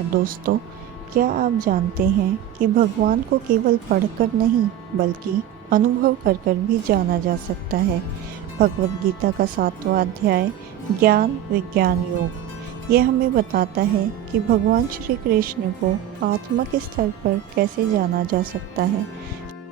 नमस्कार दोस्तों, क्या आप जानते हैं कि भगवान को केवल पढ़कर नहीं बल्कि अनुभव कर कर भी जाना जा सकता है। भगवद गीता का 7वां अध्याय ज्ञान विज्ञान योग यह हमें बताता है कि भगवान श्री कृष्ण को आत्मा के स्तर पर कैसे जाना जा सकता है।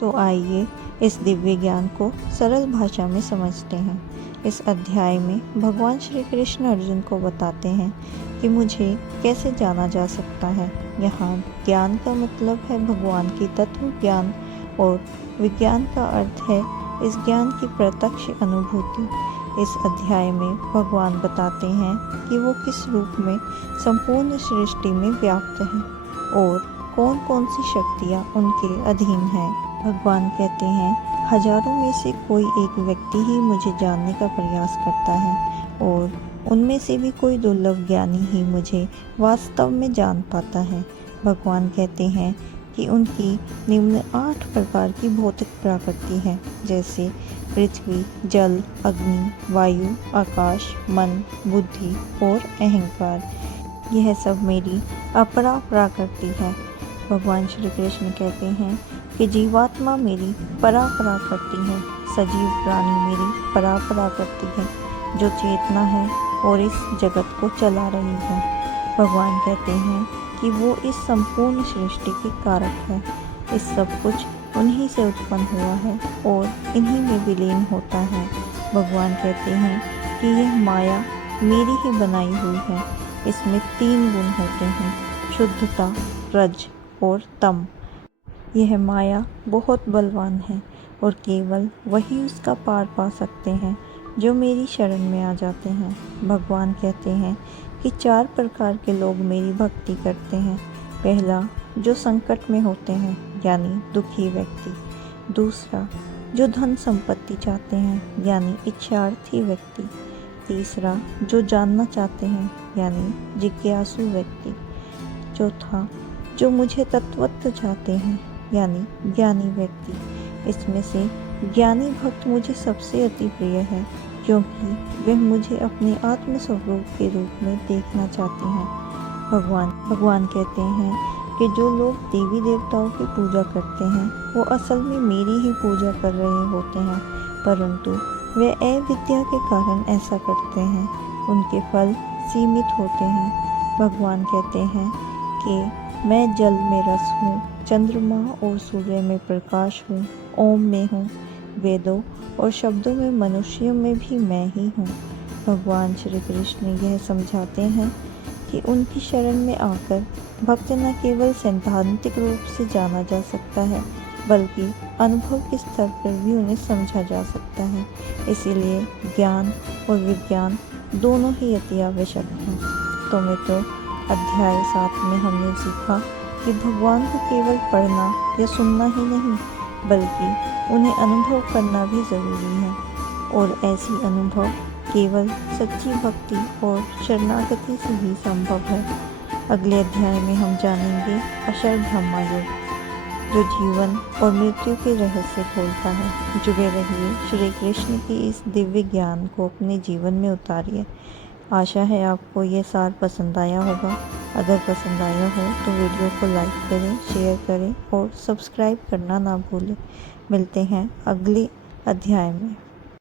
तो आइए इस दिव्य ज्ञान को सरल भाषा में समझते हैं। इस अध्याय में भगवान श्री कृष्ण अर्जुन को बताते हैं कि मुझे कैसे जाना जा सकता है। यहाँ ज्ञान का मतलब है भगवान की तत्व ज्ञान और विज्ञान का अर्थ है इस ज्ञान की प्रत्यक्ष अनुभूति। इस अध्याय में भगवान बताते हैं कि वो किस रूप में संपूर्ण सृष्टि में व्याप्त हैं और कौन कौन सी शक्तियाँ उनके अधीन हैं। भगवान कहते हैं, हजारों में से कोई एक व्यक्ति ही मुझे जानने का प्रयास करता है और उनमें से भी कोई दुर्लभ ज्ञानी ही मुझे वास्तव में जान पाता है। भगवान कहते हैं कि उनकी निम्न 8 प्रकार की भौतिक प्रकृति है, जैसे पृथ्वी, जल, अग्नि, वायु, आकाश, मन, बुद्धि और अहंकार। यह सब मेरी अपरा प्रकृति है। भगवान श्री कृष्ण कहते हैं कि जीवात्मा मेरी परा प्रकृति है, सजीव प्राणी मेरी परा प्रकृति है, जो चेतना है और इस जगत को चला रही है। भगवान कहते हैं कि वो इस संपूर्ण सृष्टि के कारक है। इस सब कुछ उन्हीं से उत्पन्न हुआ है और इन्हीं में विलीन होता है। भगवान कहते हैं कि यह माया मेरी ही बनाई हुई है। इसमें 3 गुण होते हैं, शुद्धता, रज और तम। यह माया बहुत बलवान है और केवल वही उसका पार पा सकते हैं जो मेरी शरण में आ जाते हैं। भगवान कहते हैं कि 4 प्रकार के लोग मेरी भक्ति करते हैं। पहला, जो संकट में होते हैं यानी दुखी व्यक्ति। दूसरा, जो धन संपत्ति चाहते हैं यानी इच्छार्थी व्यक्ति। तीसरा, जो जानना चाहते हैं यानी जिज्ञासु व्यक्ति। चौथा, जो मुझे तत्वतः चाहते हैं यानी ज्ञानी व्यक्ति। इसमें से ज्ञानी भक्त मुझे सबसे अति प्रिय है, क्योंकि वह मुझे अपने आत्मस्वरूप के रूप में देखना चाहते हैं। भगवान कहते हैं कि जो लोग देवी देवताओं की पूजा करते हैं वो असल में मेरी ही पूजा कर रहे होते हैं, परंतु वे अविद्या के कारण ऐसा करते हैं। उनके फल सीमित होते हैं। भगवान कहते हैं कि मैं जल में रस हूँ, चंद्रमा और सूर्य में प्रकाश हूँ, ओम में हूँ, वेदों और शब्दों में, मनुष्यों में भी मैं ही हूँ। भगवान श्री कृष्ण यह समझाते हैं कि उनकी शरण में आकर भक्त न केवल सैद्धांतिक रूप से जाना जा सकता है बल्कि अनुभव के स्तर पर भी उन्हें समझा जा सकता है। इसीलिए ज्ञान और विज्ञान दोनों ही अति आवश्यक हैं। तो मित्रों, अध्याय 7 में हमने सीखा कि भगवान को केवल पढ़ना या सुनना ही नहीं बल्कि उन्हें अनुभव करना भी ज़रूरी है, और ऐसी अनुभव केवल सच्ची भक्ति और शरणागति से ही संभव है। अगले अध्याय में हम जानेंगे अक्षर ब्रह्म योग, जो जीवन और मृत्यु के रहस्य खोलता है। जुड़े रहिए, श्री कृष्ण की इस दिव्य ज्ञान को अपने जीवन में उतारिए। आशा है आपको ये सार पसंद आया होगा। अगर पसंद आया हो तो वीडियो को लाइक करें, शेयर करें और सब्सक्राइब करना ना भूलें। मिलते हैं अगले अध्याय में।